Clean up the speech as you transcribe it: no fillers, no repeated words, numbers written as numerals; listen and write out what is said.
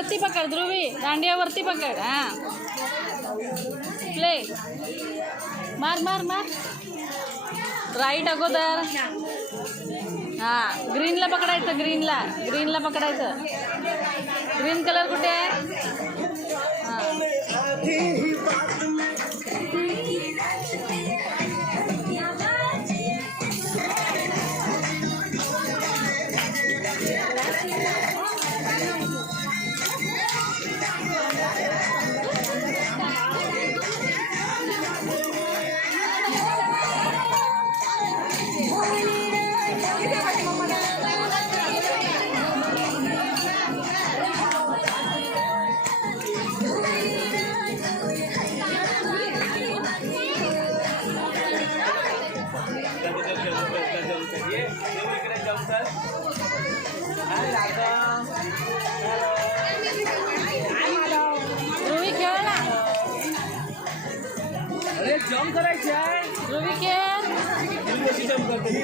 वरती पकड ध्रुवी, दांडिया वरती पकड. हां प्ले. मार मार मार. राईट अगोदर. हां ग्रीनला पकडायचं, ग्रीनला पकडायचं. ग्रीन कलर कुठे आहे? हां ध्रुवी खेळ ना. अरे जम्प करायचं आहे. ध्रुवी खेळ. कशी जम्प करते?